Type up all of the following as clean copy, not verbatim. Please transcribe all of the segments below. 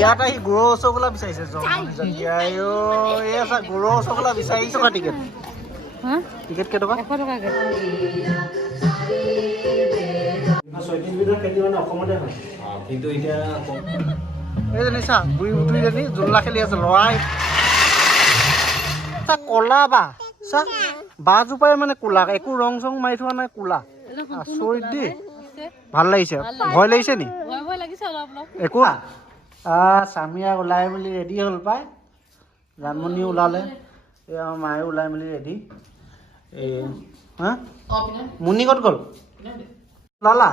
ইয়াত আহি গুড় ৰসগোল্লা বিচাৰিছে গুড় ৰসগোল্লা বিচাৰিছে কা টিকেট টিকেট কেইটকা 100 টকাকে ছয়বিধৰ খেতি মানে অসমতে হয় কিন্তু এতিয়া এই জানিছা বুঢ়ী উঠি জানি জোল্লা খেলি আছে লৰাই কলা বাঁহ জোপাই মানে কোলা একো ৰং চং মাৰি থোৱা নাই কোলা আচৰিত দেই ভাল লাগিছে ভয় লাগিছে নি একো স্বামীয়া ওলাই মেলি ৰেডি হ'ল পাই জানমণি ওলালে এই আমাৰ মায়ে ওলাই মেলি ৰেডি এই হা মুন্নি ক'ত গ'ল ওলালা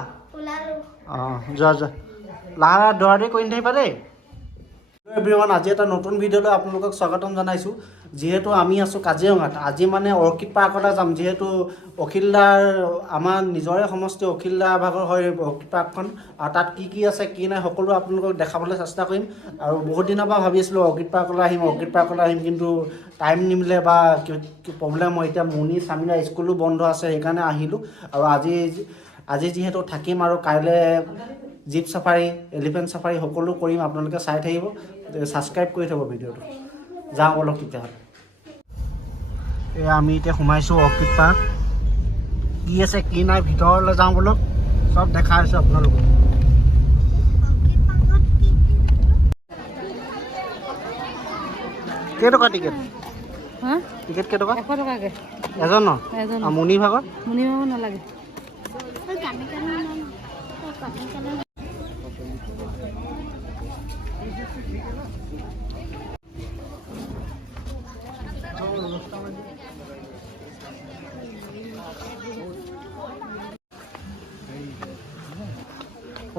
অঁ যোৱা লাহে দৌৰা কৰি নাথাকিবা দেই এভৰিৱান আজি এটা নতুন ভিডিঅ'লৈ আপোনালোকক স্বাগতম জনাইছোঁ যিহেতু আমি আছোঁ কাজিৰঙাত আজি মানে অৰ্কিড পাৰ্কলৈ যাম যিহেতু অখিলদাৰ আমাৰ নিজৰে সমষ্টি অখিলদাৰ ভাগৰ হয় অৰ্কিড পাৰ্কখন আৰু তাত কি আছে কি নাই সকলো আপোনালোকক দেখাবলৈ চেষ্টা কৰিম আৰু বহুত দিনৰ পৰা ভাবি আছিলোঁ অৰ্কিড পাৰ্কলৈ আহিম কিন্তু টাইম নিমিলে বা প্ৰব্লেম হয় এতিয়া মুনি স্বামীৰা স্কুলো বন্ধ আছে সেইকাৰণে আহিলোঁ আৰু আজি যিহেতু থাকিম আৰু কাইলৈ জীপ চাফাৰী এলিফেণ্ট চাফাৰী সকলো কৰিম আপোনালোকে চাই থাকিব ছাবস্ক্ৰাইব কৰি থ'ব ভিডিঅ'টো যাওঁ অলপ তেতিয়াহ'লে আমি এতিয়া সোমাইছোঁ অৰ্কিড পাৰ্ক কি আছে কি নাই ভিতৰলৈ যাওঁ বোলো চব দেখাই আছোঁ আপোনালোকক কেইটকা টিকেট টিকেট কেইটকা 100 টকাকে এজন মুনি ভাগৰ নালাগে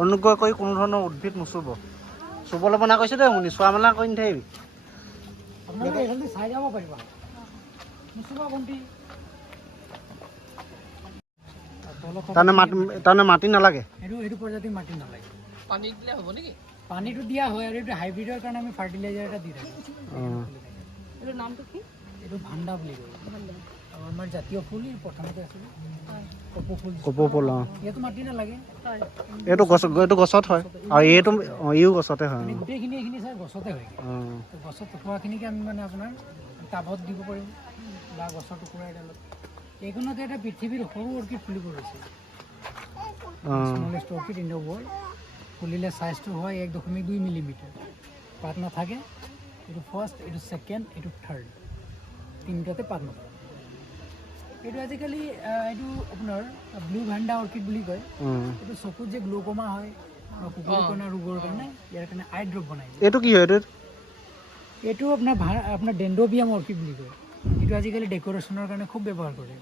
অনুগ্ৰহ কৰি কোনো ধৰণৰ উদ্ভিদ নুচুব চুবলৈ মনা কৈছে দেই মুনি চোৱা মেলা কৰি নাথাকিবি চাই যাব পাৰিবা তাৰমানে মাটি নালাগে এইটো প্ৰজাতিৰ মাটি নালাগে পানী দিলে হ'ব নেকি পানীটো দিয়া হয় আৰু এইটো হাইব্ৰিডৰ কাৰণে আমি ফাৰ্টিলাইজাৰ এটা দি থাকোঁ এইটো নামটো কি এইটো ভাণ্ডা বুলি কয় আৰু আমাৰ জাতীয় ফুল প্ৰথমতে আছিলে কপৌ ফুল ইয়াতো মাটি নালাগে এইটো গছত হয় আৰু এইটো ইও গছতে হয় গোটেইখিনি এইখিনি চাই গছতে হয় গছত টুকুৰাখিনিকে আমি মানে আপোনাৰ টাবত দিব পাৰিম বা গছৰ টুকুৰা এডালত এইখনতে এটা পৃথিৱীৰ সৰু অৰ্কিড ফুলিব গৈছে smallest orchid in the world ফুলিলে চাইজটো হয় 1.2 মিলিমিটাৰ পাত নাথাকে এইটো ফাৰ্ষ্ট এইটো ছেকেণ্ড এইটো থাৰ্ড তিনিটাতে পাত নাথাকে এইটো আজিকালি এইটো আপোনাৰ ব্লু ভাণ্ডা অৰ্কিড বুলি কয় এইটো চকুত যে গ্ল'কমা হয় কুকুৰকণা ৰোগৰ কাৰণে ইয়াৰ কাৰণে আই ড্ৰপ বনাই এইটো কি হয় এইটো আপোনাৰ ডেণ্ড্ৰবিয়াম অৰ্কিড বুলি কয় এইটো আজিকালি ডেক'ৰেশ্যনৰ কাৰণে খুব ব্যৱহাৰ কৰে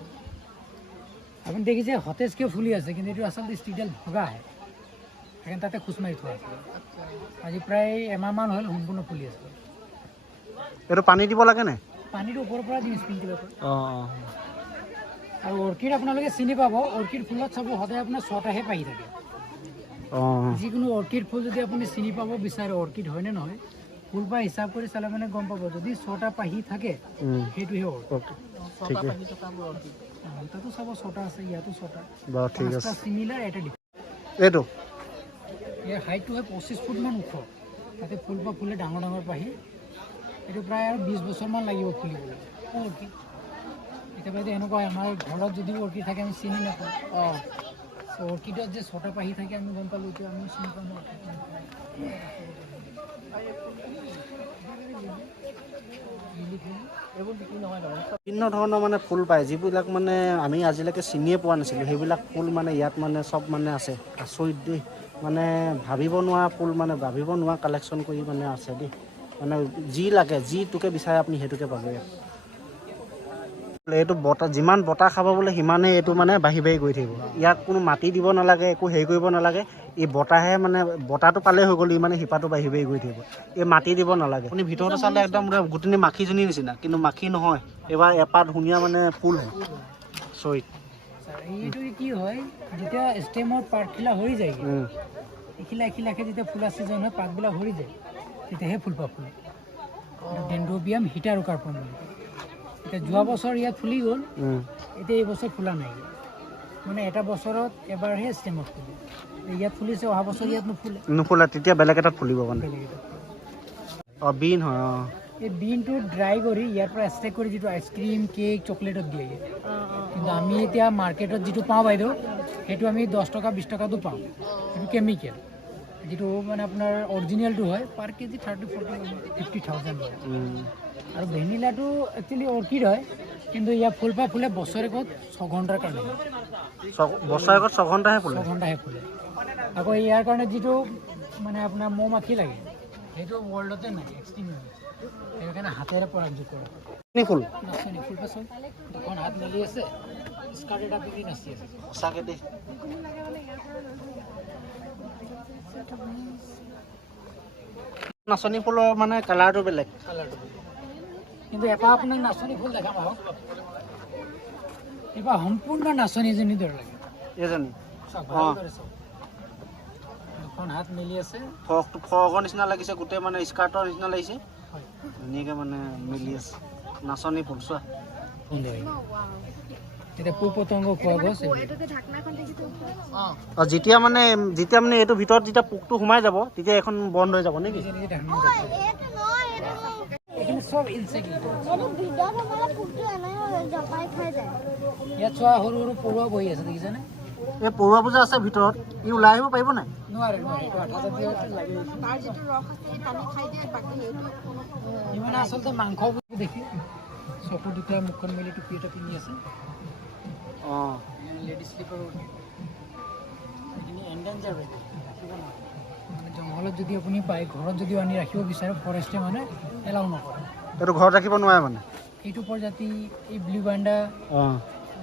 আপুনি দেখিছে সতেজকৈ ফুলি আছে কিন্তু এইটো আচলতে ষ্টিডাল ভগা আহে সেইকাৰণে তাতে খোজ মাৰি থোৱা আছে আজি প্ৰায় এমাহমান হ'ল সম্পূৰ্ণ ফুলি আছে এইটো পানী দিব লাগে নে পানীটো ওপৰৰ পৰা দিম স্প্ৰিংকলাৰ আৰু অৰ্কিড আপোনালোকে চিনি পাব অৰ্কিড ফুলত চাব সদায় আপোনাৰ 6টাহে পাহি থাকে যিকোনো অৰ্কিড ফুল যদি আপুনি চিনি পাব বিচাৰে অৰ্কিড হয়নে নহয় ফুল পৰা হিচাপ কৰি চালে মানে গম পাব যদি 6টা পাহি থাকে সেইটোহে অৰ্কিড তাতো চাব 6টা আছে ইয়াতো 6টা ঠিক আছে চিমিলাৰ এটা এইটো ইয়াৰ হাইটটো হয় 25 ফুটমান ওখ তাতে ফুল পৰা ফুলে ডাঙৰ পাহি এইটো প্ৰায় আৰু 20 বছৰমান লাগিব ফুলিবলৈ অৰ্কিড কেতিয়াবা যে এনেকুৱা আমাৰ ঘৰত যদি অৰ্কিড থাকে আমি চিনি নাপাওঁ অৰ্কিডত যে 6টা পাহি থাকে আমি গম পালোঁ এতিয়া আমি চিনি পাওঁ বিভিন্ন ধৰণৰ মানে ফুল পায় যিবিলাক মানে আমি আজিলৈকে চিনিয়ে পোৱা নাছিলোঁ সেইবিলাক ফুল মানে ইয়াত মানে চব মানে আছে আচৰিত দেই মানে ভাবিব নোৱাৰা ফুল মানে ভাবিব নোৱাৰা কালেকশ্যন কৰি মানে আছে দেই মানে যি লাগে যিটোকে বিচাৰে আপুনি সেইটোকে পাব এইটো বতাহ যিমান বতাহ খাব বোলে সিমানেই এইটো মানে বাঢ়ি গৈ থাকিব ইয়াক কোনো মাটি দিব নালাগে একো হেৰি কৰিব নালাগে এই বতাহে মানে বতাহটো পালেই হৈ গ'ল ই মানে শিপাটো বাঢ়ি গৈ থাকিব এই মাটি দিব নালাগে আপুনি ভিতৰতে চালে একদম গোটেই মাখিজনীৰ নিচিনা কিন্তু মাখি নহয় এইবাৰ এপাত ধুনীয়া মানে ফুল হয় চৰিত এইটো কি হয় যেতিয়া ষ্টেমৰ পাতবিলাক সৰি যায় এখিলাকে যেতিয়া ফুলা ছিজন হয় পাতবিলাক সৰি যায় তেতিয়াহে ফুলপাহ ফুলে ডেণ্ড্ৰবিয়াম হিটাৰোকাৰ্পম বুলি এতিয়া যোৱা বছৰ ইয়াত ফুলি গ'ল এতিয়া এই বছৰ ফুলা নাই মানে এটা বছৰত এবাৰহে ষ্টেমত ফুলে ইয়াত ফুলিছে অহা বছৰ ইয়াত নুফুলে তেতিয়া বেলেগ এটাত ফুলিব মানে অঁ বিন হয় অঁ এই বিনটো ড্ৰাই কৰি ইয়াৰ পৰা এক্সট্ৰেক্ট কৰি যিটো আইচক্ৰীম কেক চকলেটত দিয়ে কিন্তু আমি এতিয়া মাৰ্কেটত যিটো পাওঁ বাইদেউ সেইটো আমি 10 টকা 20 টকাতো পাওঁ সেইটো কেমিকেল যিটো মানে আপোনাৰ অৰিজিনেলটো হয় পাৰ কেজি 30-40-50,000 হয় আৰু ভেনিলাটো একচুৱেলি অৰ্কিড হয় কিন্তু ইয়াৰ ফুলপাহ ফুলে বছৰেকত 6 ঘণ্টাৰ কাৰণে বছৰেকত 6 ঘণ্টাহে ফুলে 6 ঘণ্টাহে ফুলে আকৌ ইয়াৰ কাৰণে যিটো মানে আপোনাৰ মৌ মাখি লাগে সেইটো ৱৰ্ল্ডতে নাই এক্সটিংক্ট হৈ সেইকাৰণে হাতেৰে পৰাগযোগ কৰে ফুল নাচনি ফুল পাছ দুখন হাত মেলি আছে স্কাৰ্ট এটা পিন্ধি নাচি আছে সঁচাকৈ দেই নাচনি ফুলৰ মানে কালাৰটো বেলেগ কিন্তু এবাৰ আপোনাক নাচনি ফুল দেখাম আহক এবাৰ সম্পূৰ্ণ নাচনিজনী দৰে লাগে এজনী দুখন হাত মেলি আছে ফ্ৰকৰ নিচিনা লাগিছে গোটেই মানে স্কাৰ্টৰ নিচিনা লাগিছে ধুনীয়াকৈ মানে মিলি আছে নাচনি ফুল চোৱা এতিয়া পোক পতংগ খোৱা গছ যেতিয়া মানে এইটো ভিতৰত যেতিয়া পোকটো সোমাই যাব তেতিয়া এখন বন্ধ হৈ যাব নেকি সব ইনচেক্ট ইয়াত চোৱা সৰু সৰু পৰুৱা বহি আছে দেখিছেনে এই পৰুৱা পূজা আছে ভিতৰত ই ওলাই আহিব পাৰিব নাই ইমানে আচলতে মাংস দেখি চকু দুটা মুখখন মেলি টুপি এটা পিন্ধি আছে অঁ লেডিজ স্লিপাৰ এইখিনি এণ্ডেঞ্জাৰ মানে জংঘলত যদি আপুনি পায় ঘৰত যদি আনি ৰাখিব বিচাৰে ফৰেষ্টে মানে এলাউ নকৰে এইটো ঘৰত ৰাখিব নোৱাৰে মানে এইটো প্ৰজাতি এই ব্লু ভাণ্ডা অঁ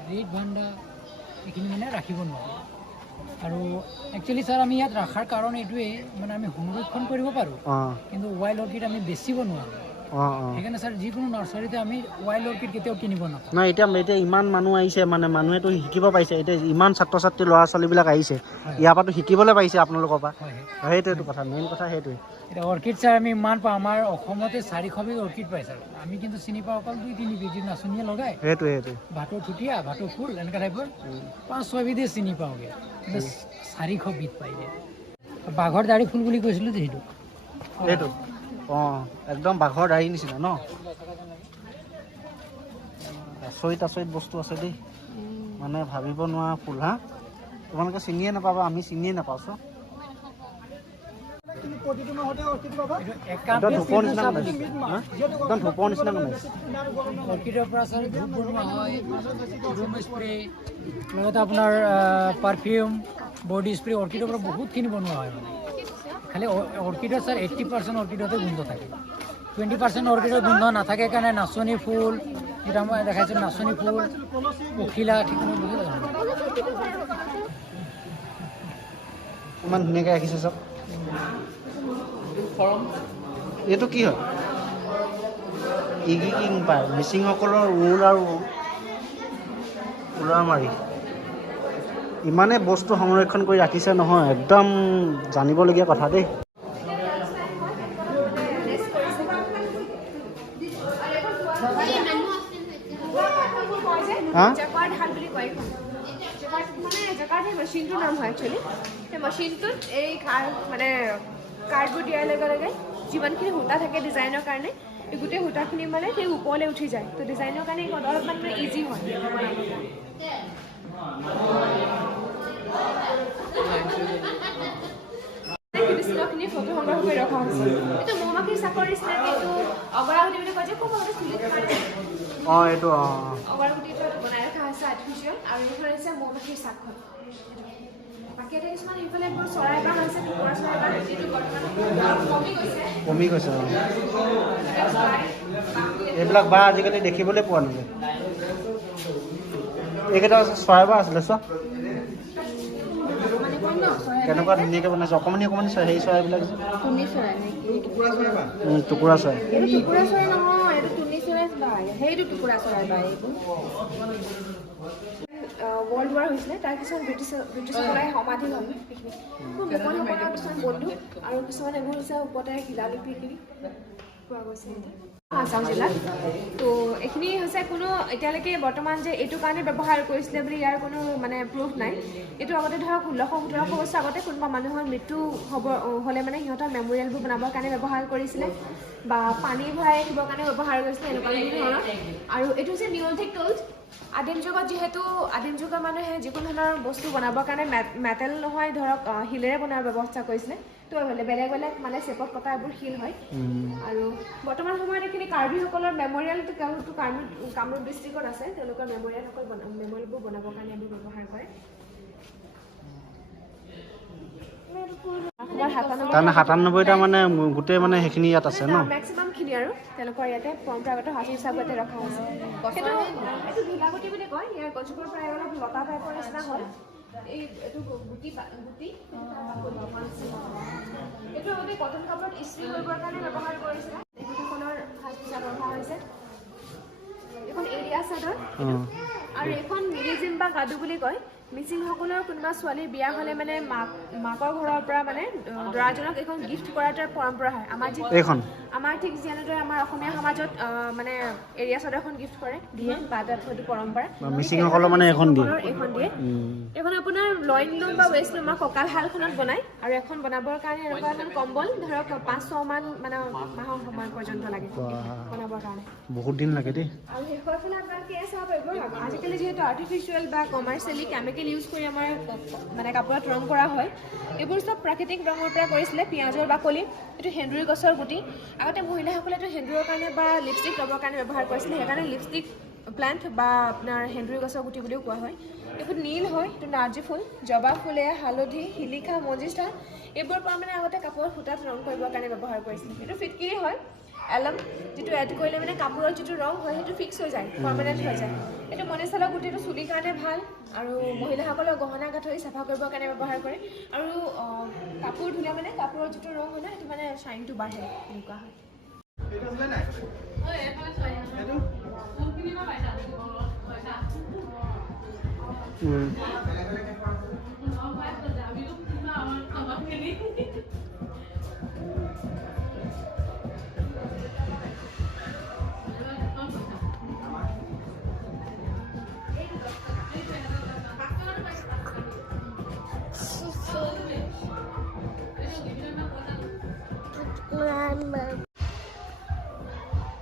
ৰেড ভাণ্ডা এইখিনি মানে ৰাখিব নোৱাৰে আৰু একচুৱেলি ছাৰ আমি ইয়াত ৰখাৰ কাৰণ এইটোৱেই মানে আমি সংৰক্ষণ কৰিব পাৰোঁ কিন্তু ৱাইল্ড অৰ্কিড আমি বেচিব নোৱাৰোঁ সেইকাৰণে ছাৰ যিকোনো নাৰ্চাৰীতে আমি ৱাইল্ড অৰ্কিড কেতিয়াও কিনিব নাপাওঁ নাই এতিয়া ইমান মানুহ আহিছে মানে মানুহেতো শিকিব পাৰিছে এতিয়া ইমান ছাত্ৰ ছাত্ৰী ল'ৰা ছোৱালীবিলাক আহিছে ইয়াৰ পৰাতো শিকিবলৈ পাৰিছে আপোনালোকৰ পৰা সেইটোৱেইটো কথা মেইন কথা সেইটোৱে এতিয়া অৰ্কিড ছাৰ আমি ইমান পাওঁ আমাৰ অসমতে 400 বিধ অৰ্কিড পায় ছাৰ আমি কিন্তু চিনি পাওঁ অকল 2-3 বিধ নাচনিয়ে লগায় সেইটোৱে ভাটৌ থুতীয়া ভাটৌ ফুল এনেকুৱা টাইপৰ 5-6 বিধে চিনি পাওঁগৈ কিন্তু 400 বিধ পাই যায় বাঘৰ দাঢ়ি ফুল বুলি কৈছিলোঁ যে সেইটো অঁ একদম বাঘৰ দাঢ়ি নিচিনা ন আচৰিত বস্তু আছে দেই মানে ভাবিব নোৱাৰা ফুল হা তোমালোকে চিনিয়ে নাপাবা আমি চিনিয়ে নাপাওঁ চ ধূপৰ নিচিনা একদম ধূপৰ নিচিনা বনাইছে অৰ্কিডৰ পৰা ছাৰ ধূপ বনোৱা হয় ৰুম স্প্ৰে লগতে আপোনাৰ পাৰফিউম বডি স্প্ৰে অৰ্কিডৰ পৰা বহুতখিনি বনোৱা হয় মানে খালি অৰ্কিডত ছাৰ 80% অৰ্কিডতে গোন্ধ থাকে 20% অৰ্কিডৰ গোন্ধ নাথাকে কাৰণে নাচনি ফুল যেটা মই দেখাইছোঁ নাচনি ফুল পখিলা ঠিক ইমান ধুনীয়াকৈ ৰাখিছে চব এইটো কি হয় ইগি কিং পায় মিচিংসকলৰ ঊল আৰু উৰা মাৰি ইমানে বস্তু সংৰক্ষণ কৰি ৰাখিছে নহয় একদম জানিবলগীয়া কথা দেই মেচিনটোৰ নাম হয় একচুৱেলি সেই মেচিনটোত এই মানে কাৰ্ডবোৰ দিয়াৰ লগে লগে যিমানখিনি সূতা থাকে ডিজাইনৰ কাৰণে এই গোটেই সূতাখিনি মানে সেই ওপৰলৈ উঠি যায় তো ডিজাইনৰ কাৰণে অলপমান মানে ইজি হয় খিনি ফটো সংগ্ৰহ কৰি ৰখা হৈছে এইটো মৌমাখিৰ চাকৰ নিচিনাকৈ এইটো অগৰাগুটি বুলি কয় যে খুব চুলিত এইটো অগৰাগুটিটো বনাই ৰখা হৈছে আৰ্টিফিচিয়েল আৰু এইখন হৈছে মৌমাখিৰ চাকখন বাকী এটা কিছুমান সেইফালে এইবোৰ চৰাই বাঁহ আছে কুকুৰা চৰাই বাঁহ যিটো বৰ্তমান কমি গৈছে এইবিলাক বাঁহ আজিকালি দেখিবলৈ পোৱা নাযায় এইকেইটা চৰাই বাঁহ আছিলে চোৱা কেনেকুৱা ধুনীয়াকৈ বনাইছে অকণমানি হেৰি চৰাইবিলাক টুকুৰা চৰাই ৱৰ্ল্ড ৱাৰ হৈছিলে তাৰ কিছুমান ব্ৰিটিছসকলে সমাধি হ'ল কিছুমান বন্ধু আৰু কিছুমান এইবোৰ হৈছে ওপৰতে শিলালিপিখিনি পোৱা গৈছে আসাম জিলাত তো এইখিনি হৈছে কোনো এতিয়ালৈকে বৰ্তমান যে এইটো কাৰণে ব্যৱহাৰ কৰিছিলে বুলি ইয়াৰ কোনো মানে প্ৰুফ নাই এইটো আগতে ধৰক 1600-1700 বছৰ আগতে কোনোবা মানুহৰ মৃত্যু হ'লে মানে সিহঁতৰ মেমৰিয়েলবোৰ বনাবৰ কাৰণে ব্যৱহাৰ কৰিছিলে বা পানী ভৰাই ৰাখিবৰ কাৰণে ব্যৱহাৰ কৰিছিলে এনেকুৱা ধৰণৰ আৰু এইটো হৈছে নিঅলিথিক টুলছ আদিম যুগত যিহেতু আদিম যুগৰ মানুহে যিকোনো ধৰণৰ বস্তু বনাবৰ কাৰণে মেটেল নহয় ধৰক শিলেৰে বনোৱাৰ ব্যৱস্থা কৰিছিলে তো বেলেগ বেলেগ মানে চেপত কটা এইবোৰ শিল হয় আৰু বৰ্তমান সময়ত এইখিনি কাৰ্বিসকলৰ মেমৰিয়েলটো তেওঁলোকতো কামৰূপ ডিষ্ট্ৰিক্টত আছে তেওঁলোকৰ মেমৰিয়েলবোৰ বনাবৰ কাৰণে এইবোৰ ব্যৱহাৰ কৰে তাৰমানে 97টা মানে গোটেই মানে সেইখিনি ইয়াত আছে ন মেক্সিমামখিনি আৰু তেওঁলোকৰ ইয়াতে পৰম্পৰাগত সাজ পোছাক ইয়াতে ৰখা আছে এইটো ধূলাগুটি বুলি কয় ইয়াৰ গছজোপাৰ প্ৰায় অলপ লতা টাইপৰ নিচিনা হয় এইটো গুটি এইটো আগতে কটন কাপোৰত ইস্ত্ৰি কৰিবৰ কাৰণে ব্যৱহাৰ কৰিছিলে এইসকলৰ সাজ পোছাক ৰখা হৈছে এখন এৰিয়া চাদৰ আৰু এখন মিৰিজিম বা গাদু বুলি কয় মিচিংসকলৰ কোনোবা ছোৱালীৰ বিয়া হ'লে মানে মাকৰ ঘৰৰ পৰা মানে দৰাজনক এখন গিফ্ট কৰাৰ এটা পৰম্পৰা হয় আমাৰ ঠিক যেনেদৰে আমাৰ অসমীয়া সমাজত মানে এৰিয়া চাদৰ এখন গিফ্ট কৰে দিয়ে বা সেইটো পৰম্পৰা মিচিংসকলৰ মানে এখন দিয়ে এখন আপোনাৰ লইন লুম বা ৱেষ্ট লুম কঁকাল হালখনত বনায় আৰু এখন বনাবৰ কাৰণে এনেকুৱা এখন কম্বল ধৰক 5-6 মান মানে মাহৰ সময় পৰ্যন্ত লাগে বনাবৰ কাৰণে বহুত দিন লাগে দেই আৰু শেষৰ ফালে আপোনালোকে চাব পাৰিব আজিকালি যিহেতু আৰ্টিফিচিয়েল বা কমাৰ্চিয়েলি কেমিকেল ইউজ কৰি আমাৰ মানে কাপোৰত ৰং কৰা হয় এইবোৰ চব প্ৰাকৃতিক ৰঙৰ পৰা কৰিছিলে পিঁয়াজৰ বাকলি এইটো সেন্দুৰী গছৰ গুটি আগতে মহিলাসকলে এইটো সেন্দুৰৰ কাৰণে বা লিপষ্টিক ল'বৰ কাৰণে ব্যৱহাৰ কৰিছিলে সেইকাৰণে লিপষ্টিক প্লান্ট বা আপোনাৰ সেন্দুৰী গছৰ গুটি বুলিও কোৱা হয় এইবোৰ নীল হয় এইটো নাৰ্জী ফুল জবা ফুলে হালধি শিলিখা মজিষ্ঠা এইবোৰৰ পৰা মানে আগতে কাপোৰত সূতাত ৰং কৰিবৰ কাৰণে ব্যৱহাৰ কৰিছিলে এইটো ফিটকিৰি হয় এলম যিটো এড কৰিলে মানে কাপোৰৰ যিটো ৰং হয় সেইটো ফিক্স হৈ যায় পাৰ্মানেণ্ট হৈ যায় এইটো মণিচালৰ গুটিটো চুলিৰ কাৰণে ভাল আৰু মহিলাসকলৰ গহনা গাঁঠৰি চাফা কৰিবৰ কাৰণে ব্যৱহাৰ কৰে আৰু কাপোৰ ধুলে মানে কাপোৰৰ যিটো ৰং হয় ন সেইটো মানে শ্বাইনটো বাঢ়ে এনেকুৱা হয়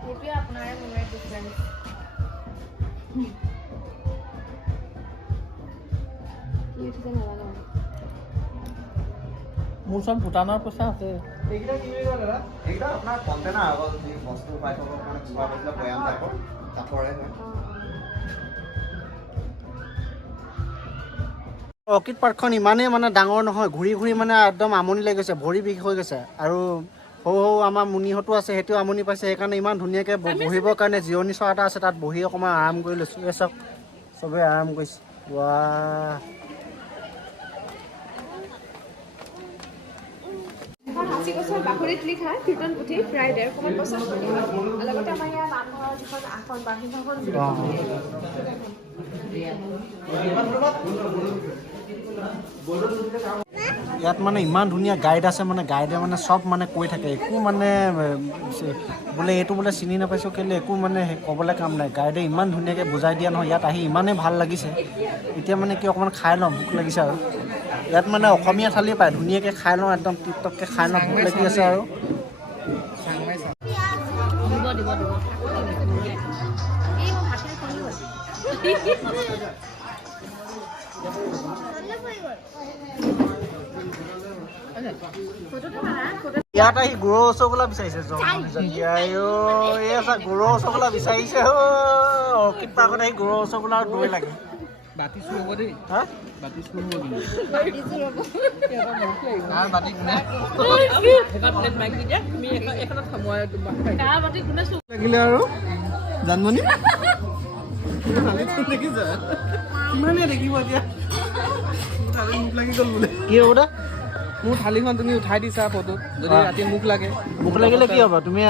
সেইটোৱে আপোনাৰে মোৰে ডিফাৰেঞ্চ মোৰ চব ভূটানৰ পইচা আছে এইকেইটা কি বুলি কয় দাদা এইকেইটা আপোনাৰ কণ্টেনাৰ আগত যি বস্তু পাই থবৰ কাৰণে যোৱা হৈছিলে বয়াম টাইপৰ কাপোৰে হয় অৰ্কিড পাৰ্কখন ইমানেই মানে ডাঙৰ নহয় ঘূৰি ঘূৰি মানে একদম আমনি লাগি গৈছে ভৰি বিষ হৈ গৈছে আৰু সৰু সৰু আমাৰ মুনিহঁতো আছে সেইটোও আমনি পাইছে সেইকাৰণে ইমান ধুনীয়াকৈ বহিবৰ কাৰণে জিৰণি চৰা এটা আছে তাত বহি অকণমান আৰাম কৰি লৈছোঁ এই চাওক চবেই আৰাম কৰিছে ৱাহ সাঁচি গছৰ বাকৰিত লিখা কীৰ্তন পুথি প্ৰায় 150 বছৰ লগতে আমাৰ ইয়াৰ নামঘৰৰ যিখন আসন বা সিংহাসন ইয়াত মানে ইমান ধুনীয়া গাইড আছে মানে গাইডে মানে চব মানে কৈ থাকে একো মানে বোলে এইটো বোলে চিনি নাপাইছোঁ কেলৈ একো মানে ক'বলৈ কাম নাই গাইডে ইমান ধুনীয়াকৈ বুজাই দিয়া নহয় ইয়াত আহি ইমানেই ভাল লাগিছে এতিয়া মানে কি অকণমান খাই লওঁ ভোক লাগিছে আৰু ইয়াত মানে অসমীয়া থালি পায় ধুনীয়াকৈ খাই লওঁ একদম টিপটপকৈ খাই লওঁ ভোক লাগি আছে আৰু ইয়াত আহি গুড়ৰ ৰসগোল্লা বিচাৰিছে গুড়ৰ ৰসগোল্লা বিচাৰিছে অৰ্কিড পাৰ্কত আহি গুড়ৰ ৰসগোল্লা আৰু দৈ লাগে বাতি চুৰ হ'ব দেই বাতি চুৰ হ'ব লাগিলে আৰু জানমণি কিমানে দেখিব এতিয়া মোক লাগি গ'ল বোলে কি হ'ব দা মোৰ থালিখন তুমি উঠাই দিছা ফটো যদি ৰাতি মোক লাগিলে কি হ'ব তুমি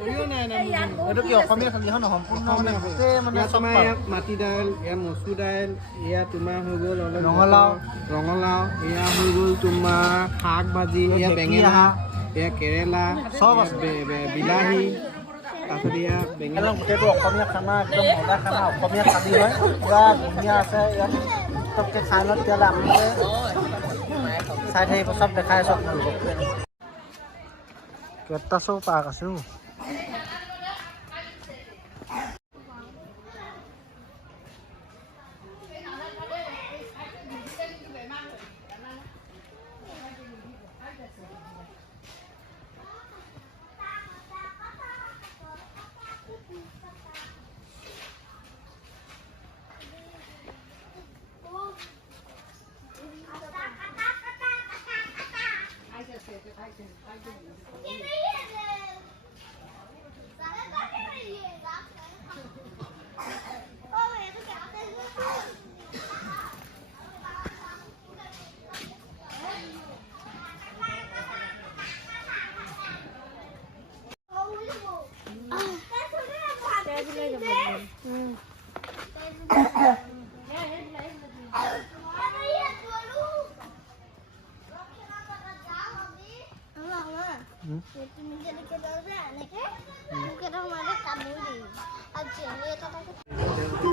এইটো কি অসমীয়া থালি হয় ন সম্পূৰ্ণ মানে গোটেই মানে চব তোমাৰ পায়। ইয়াত মাটি দাইল, ইয়াত মচুৰ দাইল, ইয়াত তোমাৰ হৈ গ'ল অলপ ৰঙালাও। ৰঙালাও, এয়া হৈ গ'ল তোমাৰ শাক ভাজি, এয়া বেঙেনা, এয়া কেৰেলা, চব আছে। বিলাহী, তাৰপিছত এয়া বেঙেনা। একদম গোটেইটো অসমীয়া খানা, একদম মজা খানা, অসমীয়া থালি হয় পুৰা ধুনীয়া আছে ইয়াত। চবকে খাই লওঁ তেতিয়াহ'লে আপোনালোকে চাই থাকিব, চব দেখাই চব কেইটাছো পাৰ্ক আছে অ'।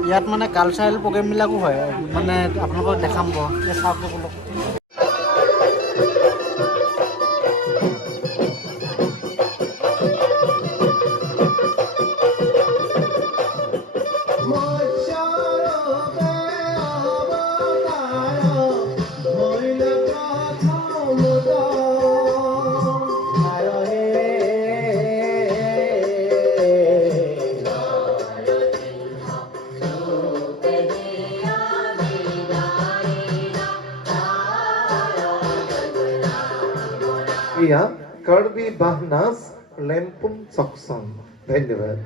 ইয়াত মানে কালচাৰেল প্ৰগ্ৰেমবিলাকো হয়, মানে আপোনালোকক দেখাম বাৰু চাওক বোলো। Iya, Kirby Bahnas Lempung Sokson. ধন্যবাদ।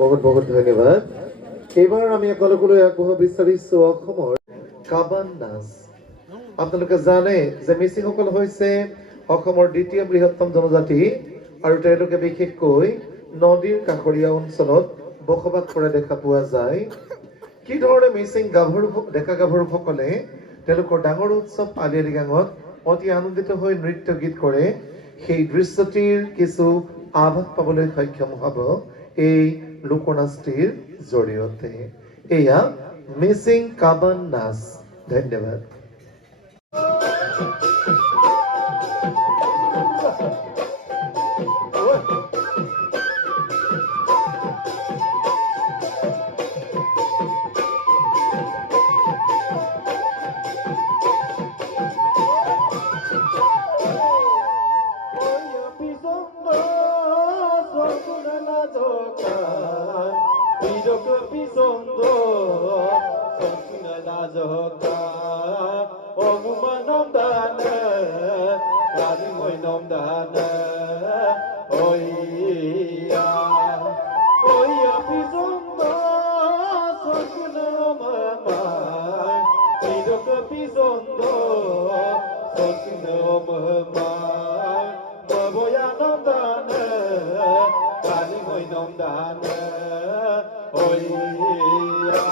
বহুত বহুত ধন্যবাদ। এইবাৰ আমি সকলোলৈ আগবঢ়াব বিচাৰিছো অসমৰ কাবান নাচ। আপোনালোকে জানে যে মিচিংসকল হৈছে অসমৰ দ্বিতীয় বৃহত্তম জনজাতি আৰু তেওঁলোকে বিশেষকৈ নদীৰ কাষৰীয়া অঞ্চলত বসবাস কৰা দেখা পোৱা যায়। কি ধৰণে মিচিং ডেকা গাভৰুসকলে তেওঁলোকৰ ডাঙৰ উৎসৱ আলি আই লৃগাঙত অতি আনন্দিত হৈ নৃত্য গীত কৰে, সেই দৃশ্যটিৰ কিছু আভাস পাবলৈ সক্ষম হ'ব এই লোকনাচটিৰ জৰিয়তে। এয়া মিচিং কাবান নাচ। ধন্যবাদ। sondo sosno mahman boya nandana kani hoy nandana oya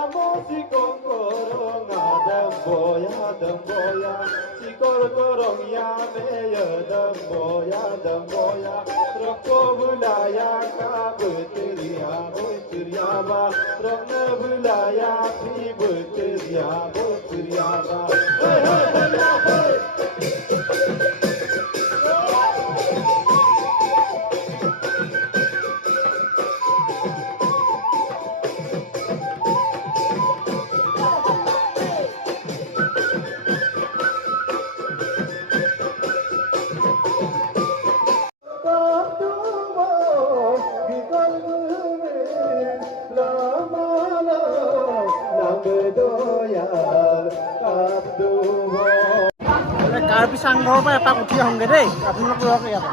amosi kokoro ngadam boya sikor korong ya meya dam boya roko bulaya ka betriya ba rokna bulaya ki betriya ba hey hey Karbi চাংঘৰৰ পৰা এপাক উঠি আহোঁগৈ দেই আপোনালোক ৰওক ইয়াত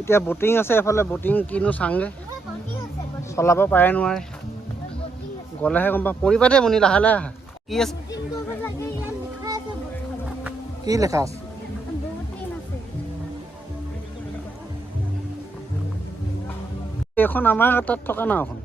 এতিয়া boating আছে এফালে বটিং কিনো চাংগে চলাব পাৰে নোৱাৰে গ'লেহে গম পাম পৰিবা দেই মনি লাহে লাহে কি আছে কি লেখা আছে এখন আমাৰ তাত থকা না এখন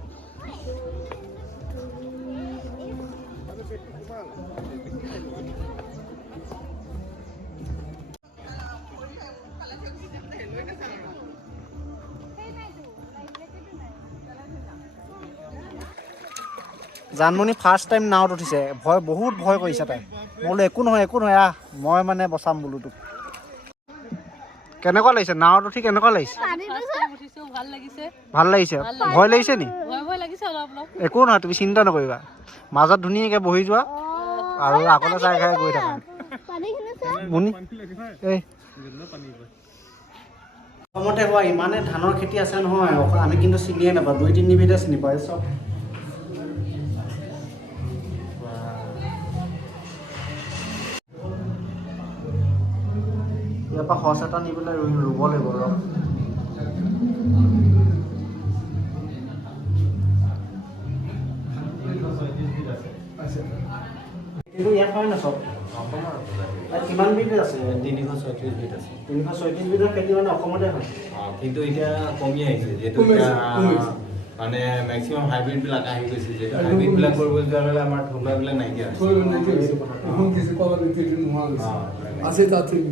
জানমণি ফাৰ্ষ্ট টাইম নাৱত উঠিছে বহুত ভয় কৰিছে তাই মই বোলো একো নহয় আহ মই মানে বচাম বোলো তোক কেনেকুৱা লাগিছে নাৱত উঠি কেনেকুৱা লাগিছে ভাল লাগিছে ভয় লাগিছে নি একো নহয় তুমি চিন্তা নকৰিবা মাজত ধুনীয়াকৈ বহি যোৱা আৰু আগলৈ চাই খাই গৈ থাকা মুনি অসমতে হোৱা ইমানে ধানৰ খেতি আছে নহয় আমি কিন্তু চিনিয়ে নাপাওঁ 2-3 বিধে চিনি পাওঁ চব ইয়াৰ পৰা সঁচ এটা নি পেলাই ৰুব লাগিব কিন্তু ইয়াত হয় না চব কিমান বিধ আছে 336 বিধ আছে 336 বিধৰ খেতি মানে অসমতে হয় কিন্তু এতিয়া কমি আহিছে যেহেতু মানে মেক্সিমাম হাইব্ৰিড বিলাক আহি গৈছে যে হাইব্ৰিড বিলাক কৰিব যোৱাৰ হ'লে আমাৰ থলুৱাবিলাক নাইকিয়া আছে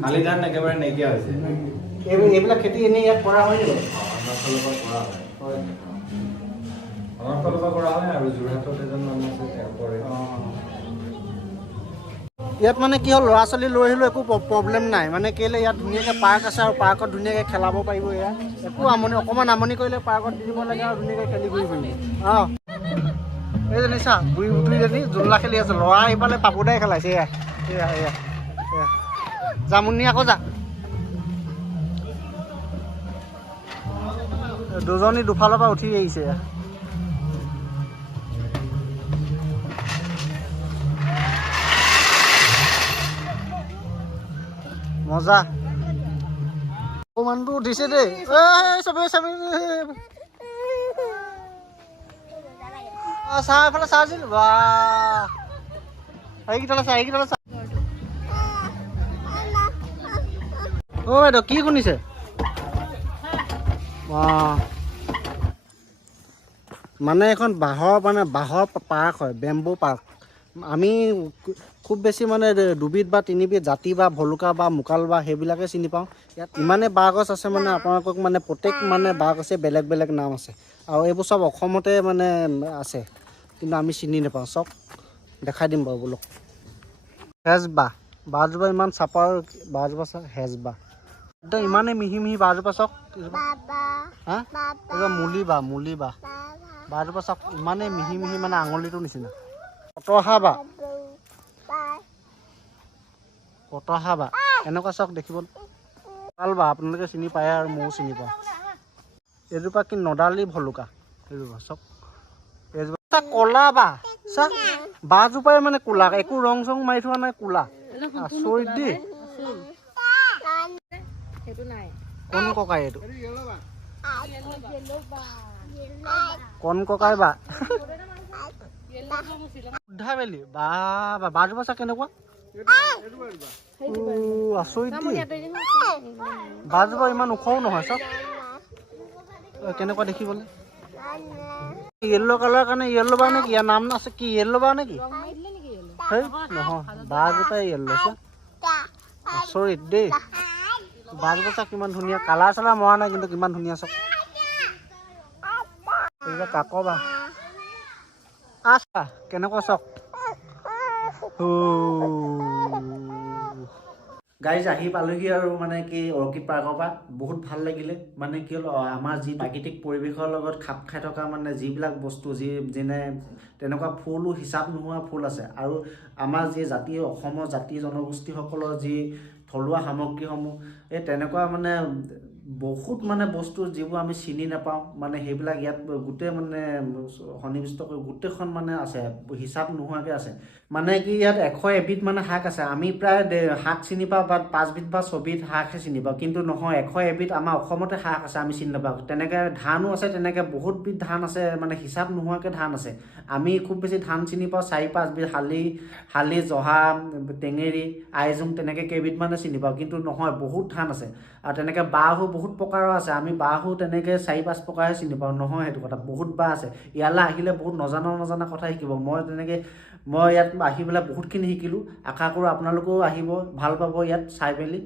খালি ধান একেবাৰে নাইকিয়া হৈছে এইবিলাক খেতি এনেই ইয়াত কৰা হয় নেকি আমাৰ ফালৰ পৰা কৰা হয় আৰু যোৰহাটত এজন মানুহ আছে তেওঁ কৰে ইয়াত মানে কি হ'ল ল'ৰা ছোৱালী লৈ আহিলেও একো প্ৰব্লেম নাই মানে কেলৈ ইয়াত ধুনীয়াকৈ পাৰ্ক আছে আৰু পাৰ্কত ধুনীয়াকৈ খেলাব পাৰিব ইয়াত একো অকণমান আমনি কৰিলে পাৰ্কত দি দিব লাগে আৰু ধুনীয়াকৈ খেলি ঘূৰি ফুৰিব অঁ এইজনী চা বুঢ়ী বুটুৰীজনী জোলনা খেলি আছে ল'ৰা আহিপালে পাপুদাই খেলাইছে এয়া যামুনি আকৌ যা দুজনী দুফালৰ পৰা উঠি আহিছে মজা মানুহটো উঠিছে দেই চবে চাবি চাহ এফালে চাহ আছিল বা এইকেইটালে চাহ অ' বাইদেউ কি শুনিছে মানে এখন বাঁহৰ পাৰ্ক হয় বেম্বো পাৰ্ক আমি খুব বেছি মানে দুবিধ বা তিনিবিধ জাতি বা ভলুকা বা মোকাল বা সেইবিলাকে চিনি পাওঁ ইয়াত ইমানেই বাঁহ গছ আছে মানে আপোনালোকক মানে প্ৰত্যেক মানে বাঁহ গছে বেলেগ বেলেগ নাম আছে আৰু এইবোৰ চব অসমতে মানে আছে কিন্তু আমি চিনি নাপাওঁ চব দেখাই দিম বাৰু বোলক বাঁহজোপা ইমান চাপৰ বাঁহজোপা হেজবাহ একদম ইমানেই মিহি মিহি বাঁহজোপা চাওক হা এইটো মুলি বাঁহ বাঁহজোপা চাওক ইমানেই মিহি মিহি মানে আঙুলিটোৰ নিচিনা কটহা বাঁহ এনেকুৱা চাওক দেখিব ভাল বাঁহ আপোনালোকে চিনি পায় আৰু ময়ো চিনি পাওঁ এইজোপা কি নদালি ভলুকা এইজোপা চাওক এইজোপা ক'লা বাঁহ চাওক বাঁহজোপাই মানে ক'লা একো ৰং চং মাৰি থোৱা নাই ক'লা আচৰিত দেই কোন ককাই এইটো কণ ককাই বাঁহ উদ্ধা বেলি বাঁহজোপা চাওক কেনেকুৱা আচৰিত দেই বাঁহজোপা ইমান ওখও নহয় চাওক কেনেকুৱা দেখিবলৈ য়েল্ল' কালাৰ কাৰণে য়েল্ল' বাঁহ নেকি ইয়াৰ নাম আছে কি য়েল্ল' বাঁহ নেকি সেই নহয় বাঁহজোপাই য়েল্ল' চাওক আচৰিত দেই বাঁহজোপা চাওক কিমান ধুনীয়া কালাৰ চালাৰ মৰা নাই কিন্তু কিমান ধুনীয়া চাওক এইবিলাক কাক বাঁহ কেনেকুৱা চাওক গাইজ আহি পালোহি আৰু মানে কি অৰ্কিড পাৰ্কৰ পৰা বহুত ভাল লাগিলে মানে কি হ'ল আমাৰ যি প্ৰাকৃতিক পৰিৱেশৰ লগত খাপ খাই থকা মানে যিবিলাক বস্তু যেনে তেনেকুৱা ফুলো হিচাপ নোহোৱা ফুল আছে আৰু আমাৰ যি অসমৰ জাতি জনগোষ্ঠীসকলৰ যি থলুৱা সামগ্ৰীসমূহ এই তেনেকুৱা মানে বহুত মানে বস্তু যিবোৰ আমি চিনি নাপাওঁ মানে সেইবিলাক ইয়াত গোটেই মানে সন্নিৱিষ্ট কৰি গোটেইখন মানে আছে হিচাপ নোহোৱাকৈ আছে মানে কি ইয়াত 100 এবিধ মানে শাক আছে আমি প্ৰায় শাক চিনি পাওঁ বা 5 বিধ বা 6 বিধ শাকহে চিনি পাওঁ কিন্তু নহয় 100 এবিধ আমাৰ অসমতে শাক আছে আমি চিনি নাপাওঁ তেনেকৈ ধানো আছে তেনেকৈ বহুত বিধ ধান আছে মানে হিচাপ নোহোৱাকৈ ধান আছে আমি খুব বেছি ধান চিনি পাওঁ 4-5 বিধ শালি জহা টেঙেৰি আইজোং তেনেকৈ কেইবিধ মানে চিনি পাওঁ কিন্তু নহয় বহুত ধান আছে আৰু তেনেকৈ বাঁহো বহুত প্ৰকাৰৰ আছে আমি বাঁহো তেনেকৈ 4-5 প্ৰকাৰহে চিনি পাওঁ নহয় সেইটো কথা বহুত বাঁহ আছে ইয়ালৈ আহিলে বহুত নজনা কথা শিকিব মই ইয়াত আহি পেলাই বহুতখিনি শিকিলোঁ আশা কৰোঁ আপোনালোকেও আহিব ভাল পাব ইয়াত চাই মেলি